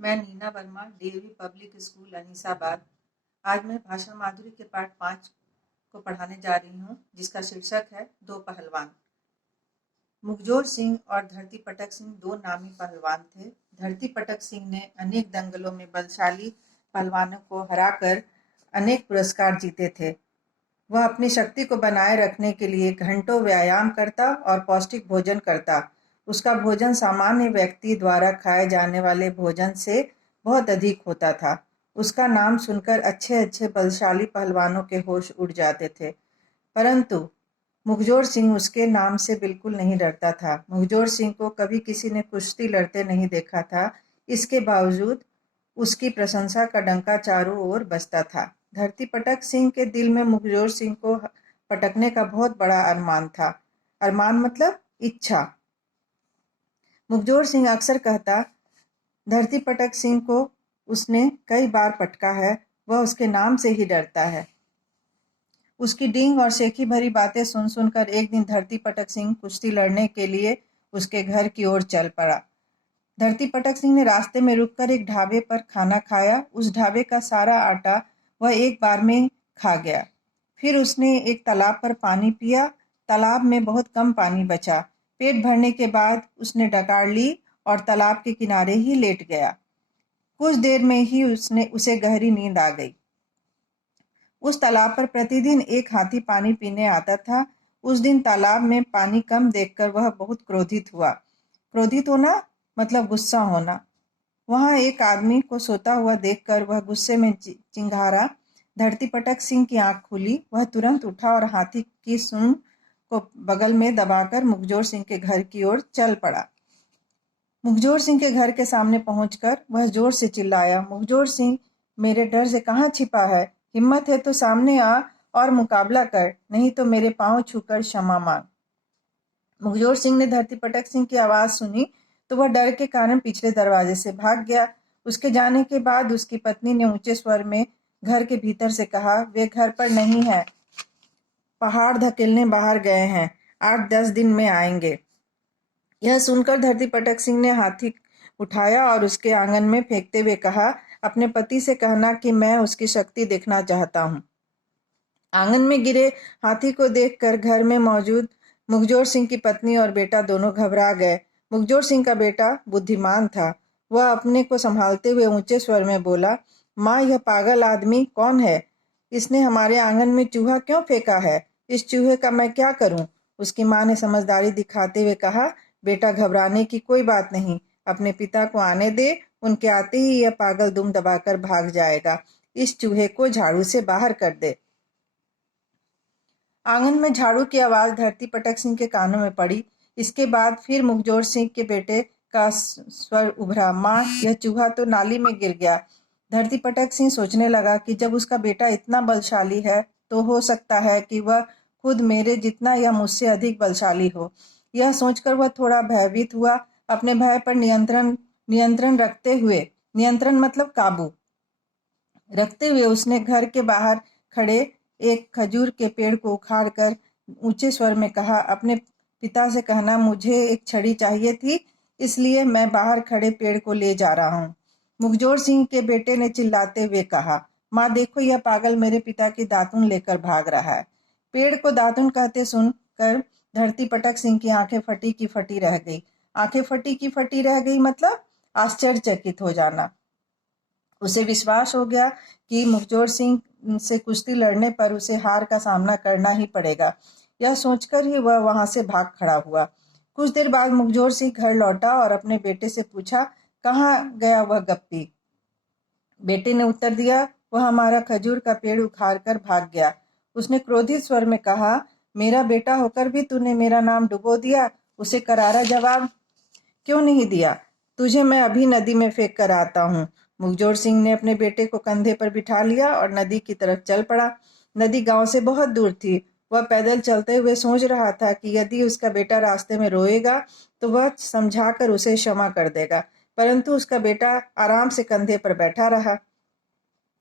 मैं Neena Verma, DAV public school Anisabad. आज मैं भाषा माधुरी के पाठ 5 को पढ़ाने जा रही हूँ, जिसका शीर्षक है दो पहलवान। मुखजोर सिंह और धरती पटक सिंह दो नामी पहलवान थे। धरती पटक सिंह ने अनेक दंगलों में बलशाली पहलवानों को हराकर अनेक पुरस्कार जीते थे। वह अपनी शक्ति को बनाए रखने के लिए घंटों व्यायाम करता और पौष्टिक भोजन करता। उसका भोजन सामान्य व्यक्ति द्वारा खाए जाने वाले भोजन से बहुत अधिक होता था। उसका नाम सुनकर अच्छे अच्छे बलशाली पहलवानों के होश उड़ जाते थे, परंतु मुखजोर सिंह उसके नाम से बिल्कुल नहीं डरता था। मुखजोर सिंह को कभी किसी ने कुश्ती लड़ते नहीं देखा था। इसके बावजूद उसकी प्रशंसा का डंका चारों ओर बजता था। धरती पटक सिंह के दिल में मुखजोर सिंह को पटकने का बहुत बड़ा अरमान था। अरमान मतलब इच्छा। मुखजोर सिंह अक्सर कहता, धरती पटक सिंह को उसने कई बार पटका है, वह उसके नाम से ही डरता है। उसकी डींग और शेखी भरी बातें सुन सुनकर एक दिन धरती पटक सिंह कुश्ती लड़ने के लिए उसके घर की ओर चल पड़ा। धरती पटक सिंह ने रास्ते में रुककर एक ढाबे पर खाना खाया। उस ढाबे का सारा आटा वह एक बार में खा गया। फिर उसने एक तालाब पर पानी पिया। तालाब में बहुत कम पानी बचा। पेट भरने के बाद उसने डकार ली और तालाब के किनारे ही लेट गया। कुछ देर में ही उसे गहरी नींद आ गई। उस तालाब पर प्रतिदिन एक हाथी पानी पीने आता था। उस दिन तालाब में पानी कम देखकर वह बहुत क्रोधित हुआ। क्रोधित होना मतलब गुस्सा होना। वहां एक आदमी को सोता हुआ देखकर वह गुस्से में चिंघारा। धरती पटक सिंह की आंख खुली। वह तुरंत उठा और हाथी की सूंड को बगल में दबाकर मुखजोर सिंह के घर की ओर चल पड़ा। मुखजोर सिंह के घर के सामने पहुंचकर वह जोर से चिल्लाया, मुखजोर सिंह, मेरे डर से कहाँ छिपा है? हिम्मत है तो सामने आ और मुकाबला कर, नहीं तो मेरे पांव छूकर क्षमा मांग। मुखजोर सिंह ने धरती पटक सिंह की आवाज सुनी तो वह डर के कारण पिछले दरवाजे से भाग गया। उसके जाने के बाद उसकी पत्नी ने ऊंचे स्वर में घर के भीतर से कहा, वे घर पर नहीं है, पहाड़ धकेलने बाहर गए हैं, 8-10 दिन में आएंगे। यह सुनकर धरती पटक सिंह ने हाथी उठाया और उसके आंगन में फेंकते हुए कहा, अपने पति से कहना कि मैं उसकी शक्ति देखना चाहता हूँ। आंगन में गिरे हाथी को देखकर घर में मौजूद मुखजोर सिंह की पत्नी और बेटा दोनों घबरा गए। मुखजोर सिंह का बेटा बुद्धिमान था। वह अपने को संभालते हुए ऊंचे स्वर में बोला, माँ, यह पागल आदमी कौन है? इसने हमारे आंगन में चूहा क्यों फेंका है? इस चूहे का मैं क्या करूं? उसकी माँ ने समझदारी दिखाते हुए कहा, बेटा, घबराने की कोई बात नहीं, अपने पिता को आने दे, उनके आते ही यह पागल दुम दबाकर भाग जाएगा। इस चूहे को झाड़ू से बाहर कर दे। आंगन में झाड़ू की आवाज धरती पटक सिंह के कानों में पड़ी। इसके बाद फिर मुखजोर सिंह के बेटे का स्वर उभरा, माँ, यह चूहा तो नाली में गिर गया। धरती पटक सिंह सोचने लगा कि जब उसका बेटा इतना बलशाली है तो हो सकता है कि वह खुद मेरे जितना या मुझसे अधिक बलशाली हो। यह सोचकर वह थोड़ा भयभीत हुआ। अपने भय पर नियंत्रण रखते हुए, नियंत्रण मतलब काबू रखते हुए, उसने घर के बाहर खड़े एक खजूर के पेड़ को उखाड़कर ऊंचे स्वर में कहा, अपने पिता से कहना मुझे एक छड़ी चाहिए थी, इसलिए मैं बाहर खड़े पेड़ को ले जा रहा हूँ। मुखजोर सिंह के बेटे ने चिल्लाते हुए कहा, माँ देखो, यह पागल मेरे पिता की दातुन लेकर भाग रहा है। पेड़ को दातुन कहते सुनकर धरती पटक सिंह की आंखें फटी की फटी रह गई। आंखें फटी की फटी रह गई मतलब आश्चर्यचकित हो जाना। उसे विश्वास हो गया कि मुखजोर सिंह से कुश्ती लड़ने पर उसे हार का सामना करना ही पड़ेगा। यह सोचकर ही वह वहां से भाग खड़ा हुआ। कुछ देर बाद मुखजोर सिंह घर लौटा और अपने बेटे से पूछा, कहाँ गया वह गप्पी? बेटे ने उत्तर दिया, वह हमारा खजूर का पेड़ उखाड़ कर भाग गया। उसने क्रोधित स्वर में कहा, मेरा बेटा होकर भी तूने मेरा नाम डुबो दिया। उसे करारा जवाब क्यों नहीं दिया? तुझे मैं अभी नदी में फेंक कर आता हूँ। मुखजोर सिंह ने अपने बेटे को कंधे पर बिठा लिया और नदी की तरफ चल पड़ा। नदी गांव से बहुत दूर थी। वह पैदल चलते हुए सोच रहा था कि यदि उसका बेटा रास्ते में रोएगा तो वह समझाकर उसे क्षमा कर देगा, परंतु उसका बेटा आराम से कंधे पर बैठा रहा।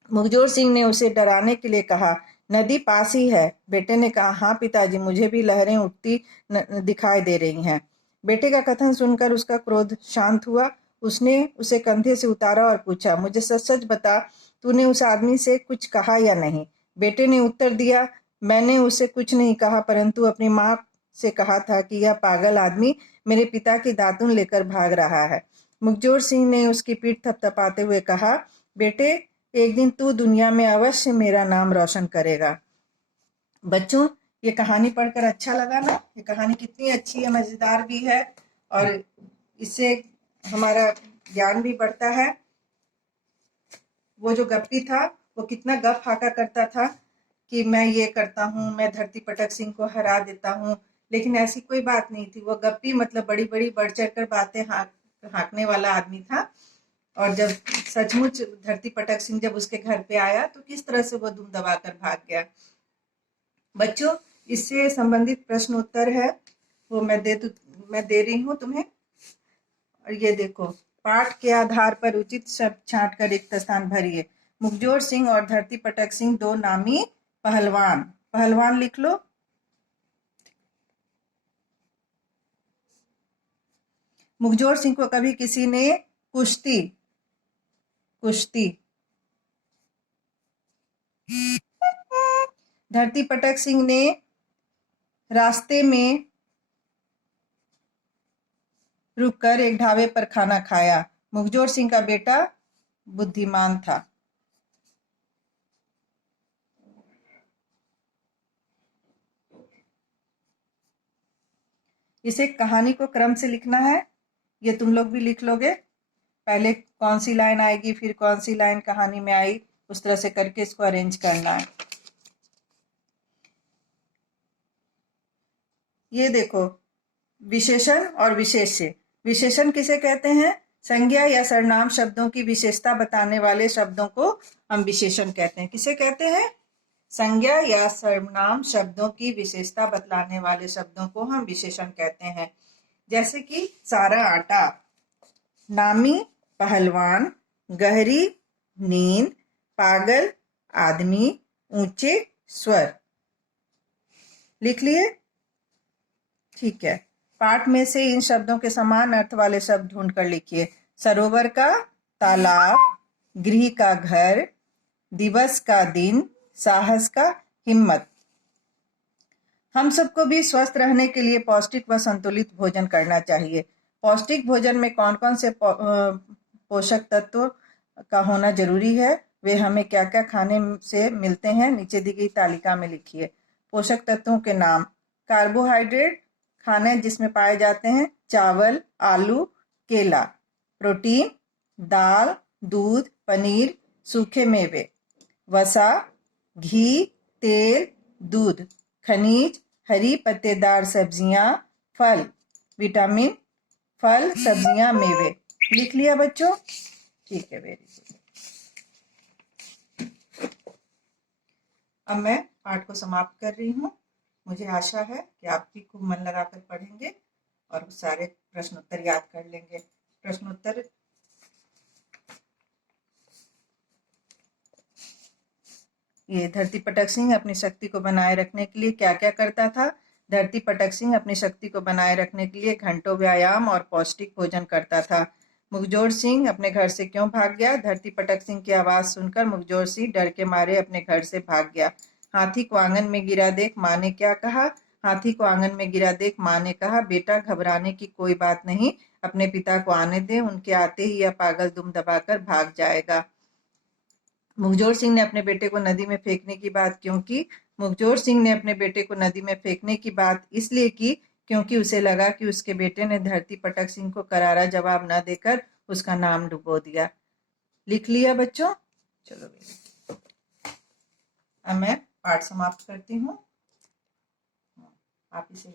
मुखजोर सिंह ने उसे डराने के लिए कहा, नदी पास ही है। बेटे ने कहा, हाँ पिताजी, मुझे भी लहरें उठती दिखाई दे रही हैं। बेटे का कथन सुनकर उसका क्रोध शांत हुआ। उसने उसे कंधे से उतारा और पूछा, मुझे सच सच बता, तूने उस आदमी से कुछ कहा या नहीं? बेटे ने उत्तर दिया, मैंने उसे कुछ नहीं कहा, परंतु अपनी माँ से कहा था कि यह पागल आदमी मेरे पिता की दातुन लेकर भाग रहा है। मुखजोर सिंह ने उसकी पीठ थपथपाते हुए कहा, बेटे, एक दिन तू दुनिया में अवश्य मेरा नाम रोशन करेगा। बच्चों, ये कहानी पढ़कर अच्छा लगा ना? ये कहानी कितनी अच्छी है, मजेदार भी है और इससे हमारा ज्ञान भी बढ़ता है। वो जो गप्पी था वो कितना गप हाका करता था कि मैं ये करता हूँ, मैं धरती पटक सिंह को हरा देता हूँ, लेकिन ऐसी कोई बात नहीं थी। वो गप्पी मतलब बड़ी बड़ी बढ़ चढ़ कर बातें हाँकने वाला आदमी था। और जब सचमुच धरती पटक सिंह जब उसके घर पे आया तो किस तरह से वो दुम दबाकर भाग गया। बच्चों, इससे संबंधित प्रश्न उत्तर है, वो मैं दे रही हूँ तुम्हें। और ये देखो, पाठ के आधार पर उचित शब्द छांट कर रिक्त स्थान भरिए। मुखजोर सिंह और धरती पटक सिंह दो नामी पहलवान। पहलवान लिख लो। मुखजोर सिंह को कभी किसी ने कुश्ती धरती पटक सिंह ने रास्ते में रुककर एक ढाबे पर खाना खाया। मुखजोर सिंह का बेटा बुद्धिमान था। इसे कहानी को क्रम से लिखना है, ये तुम लोग भी लिख लोगे। पहले कौन सी लाइन आएगी, फिर कौन सी लाइन कहानी में आई, उस तरह से करके इसको अरेंज करना है। ये देखो, विशेषण और विशेष्य। विशेषण किसे कहते हैं? संज्ञा या सर्वनाम शब्दों की विशेषता बताने वाले शब्दों को हम विशेषण कहते हैं। किसे कहते हैं? संज्ञा या सर्वनाम शब्दों की विशेषता बतलाने वाले शब्दों को हम विशेषण कहते हैं। जैसे कि सारा आटा, नामी पहलवान, गहरी नींद, पागल आदमी, ऊंचे स्वर। लिख लिए? ठीक है। पाठ में से इन शब्दों के समान अर्थ वाले शब्द ढूंढकर लिखिए। सरोवर का तालाब, गृह का घर, दिवस का दिन, साहस का हिम्मत। हम सबको भी स्वस्थ रहने के लिए पौष्टिक व संतुलित भोजन करना चाहिए। पौष्टिक भोजन में कौन कौन से पोषक तत्व का होना जरूरी है, वे हमें क्या क्या खाने से मिलते हैं, नीचे दी गई तालिका में लिखिए। पोषक तत्वों के नाम। कार्बोहाइड्रेट खाने जिसमें पाए जाते हैं चावल, आलू, केला। प्रोटीन दाल, दूध, पनीर, सूखे मेवे। वसा घी, तेल, दूध। खनिज हरी पत्तेदार सब्जियां, फल। विटामिन फल, सब्जियां, मेवे। लिख लिया बच्चों? ठीक है, वेरी गुड। अब मैं पाठ को समाप्त कर रही हूँ। मुझे आशा है कि आप भी खूब मन लगाकर पढ़ेंगे और सारे प्रश्नोत्तर याद कर लेंगे। प्रश्नोत्तर ये धरती पटक सिंह अपनी शक्ति को बनाए रखने के लिए क्या क्या करता था? धरती पटक सिंह अपनी शक्ति को बनाए रखने के लिए घंटों व्यायाम और पौष्टिक भोजन करता था। मुखजोर सिंह अपने घर से क्यों भाग गया? धरती पटक सिंह की आवाज सुनकर मुखजोर सिंह डर के मारे अपने घर से भाग गया। हाथी को आंगन में गिरा देख माँ ने क्या कहा? हाथी को आंगन में गिरा देख माँ ने कहा, बेटा घबराने की कोई बात नहीं, अपने पिता को आने दे, उनके आते ही यह पागल दुम दबाकर भाग जाएगा। मुखजोर सिंह ने अपने बेटे को नदी में फेंकने की बात क्यों की? मुखजोर सिंह ने अपने बेटे को नदी में फेंकने की बात इसलिए की क्योंकि उसे लगा कि उसके बेटे ने धरती पटक सिंह को करारा जवाब न देकर उसका नाम डुबो दिया। लिख लिया बच्चों? चलो, अब मैं पाठ समाप्त करती हूँ। आप इसे